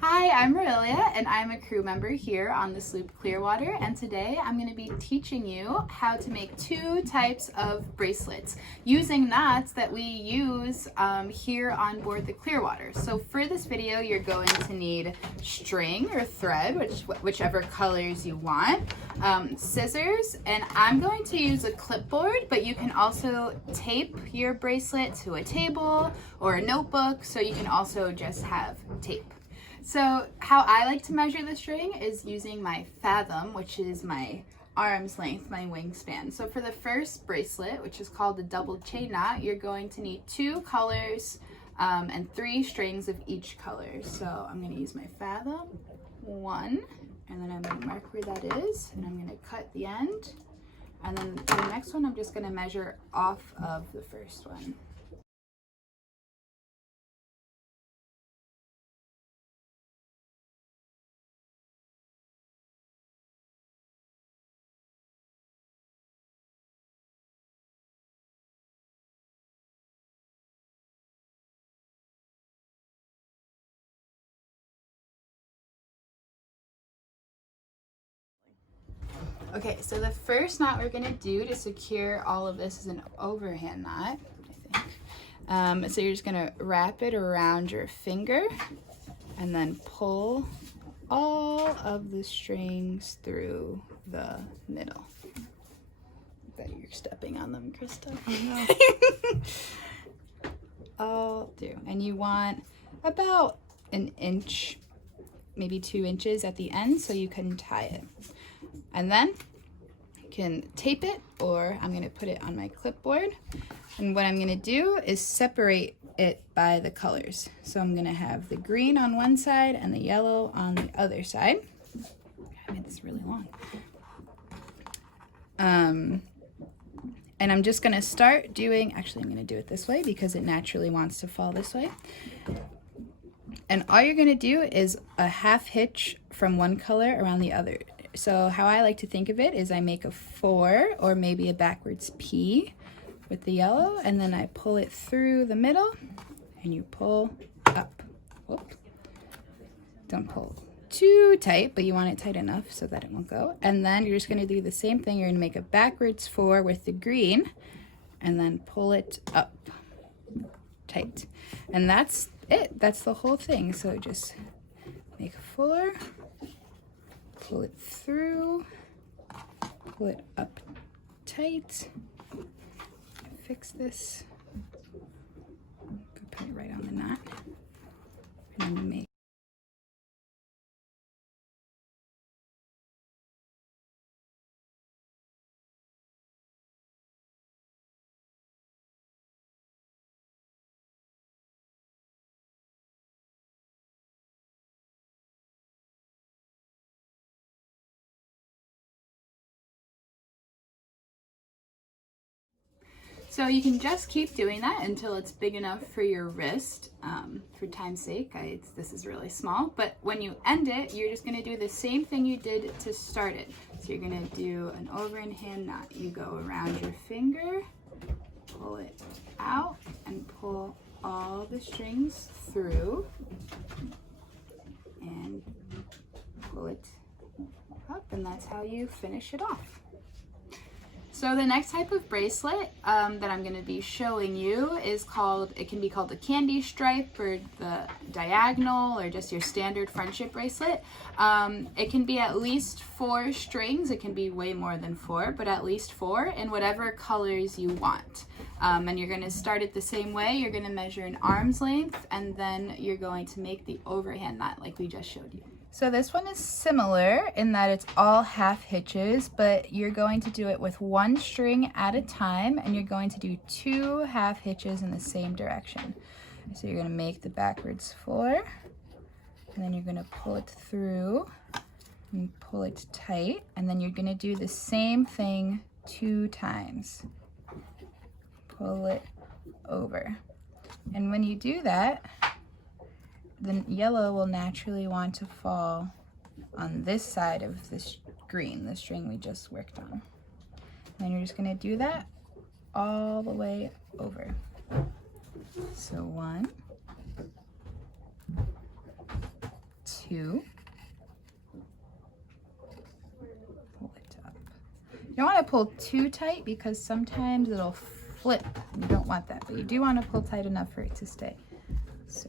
Hi, I'm Marilia, and I'm a crew member here on the Sloop Clearwater, and today I'm going to be teaching you how to make two types of bracelets using knots that we use here on board the Clearwater. So for this video, you're going to need string or thread, whichever colors you want, scissors, and I'm going to use a clipboard, but you can also tape your bracelet to a table or a notebook, so you can also just have tape. So how I like to measure the string is using my fathom, which is my arm's length, my wingspan. So for the first bracelet, which is called the double chain knot, you're going to need 2 colors and 3 strings of each color. So I'm going to use my fathom, 1, and then I'm going to mark where that is, and I'm going to cut the end. And then for the next one, I'm just going to measure off of the first one. Okay, so the first knot we're gonna do to secure all of this is an overhand knot, I think. So you're just gonna wrap it around your finger and then pull all of the strings through the middle. I bet you're stepping on them, Krista. Oh no. All through. And you want about an inch, maybe 2 inches at the end so you can tie it. And then you can tape it, or I'm going to put it on my clipboard. And what I'm going to do is separate it by the colors. So I'm going to have the green on one side and the yellow on the other side. I made this really long. And I'm just going to start doing, actually I'm going to do it this way because it naturally wants to fall this way. And all you're going to do is a half hitch from one color around the other. So how I like to think of it is I make a 4 or maybe a backwards P with the yellow, and then I pull it through the middle and you pull up. Whoop. Don't pull too tight, but you want it tight enough so that it won't go. And then you're just going to do the same thing. You're going to make a backwards 4 with the green and then pull it up tight. And that's it. That's the whole thing. So just make a 4. Pull it through, pull it up tight, fix this, put it right on the knot, and then make So you can just keep doing that until it's big enough for your wrist. For time's sake, this is really small, but when you end it, you're just gonna do the same thing you did to start it. So you're gonna do an overhand knot. You go around your finger, pull it out, and pull all the strings through, and pull it up, and that's how you finish it off. So the next type of bracelet that I'm going to be showing you is it can be called a candy stripe or the diagonal or just your standard friendship bracelet. It can be at least 4 strings. It can be way more than 4, but at least 4 in whatever colors you want. And you're going to start it the same way. You're going to measure an arm's length, and then you're going to make the overhand knot like we just showed you. So this one is similar in that it's all half hitches, but you're going to do it with 1 string at a time, and you're going to do 2 half hitches in the same direction. So you're going to make the backwards 4, and then you're going to pull it through and pull it tight, and then you're going to do the same thing 2 times. Pull it over. And when you do that, the yellow will naturally want to fall on this side of this green, the string we just worked on. And you're just going to do that all the way over. So 1, 2. Pull it up. You don't want to pull too tight because sometimes it'll flip. You don't want that, but you do want to pull tight enough for it to stay. So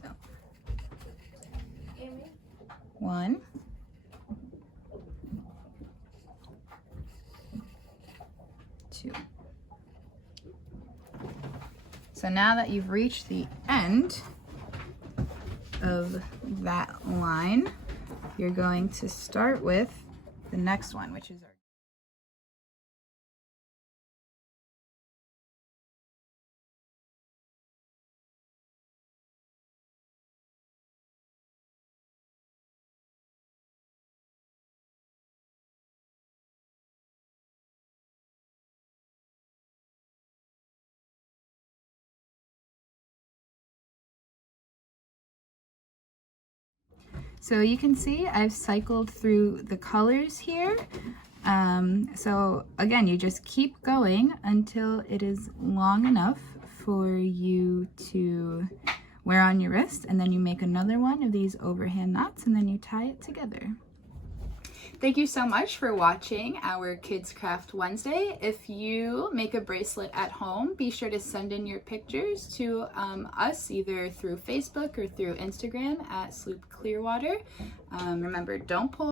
1, 2. So now that you've reached the end of that line, you're going to start with the next one, which is our So you can see I've cycled through the colors here. So again, you just keep going until it is long enough for you to wear on your wrist, and then you make another one of these overhand knots and then you tie it together. Thank you so much for watching our Kids Craft Wednesday. If you make a bracelet at home, be sure to send in your pictures to us either through Facebook or through Instagram at Sloop Clearwater. Remember, don't pull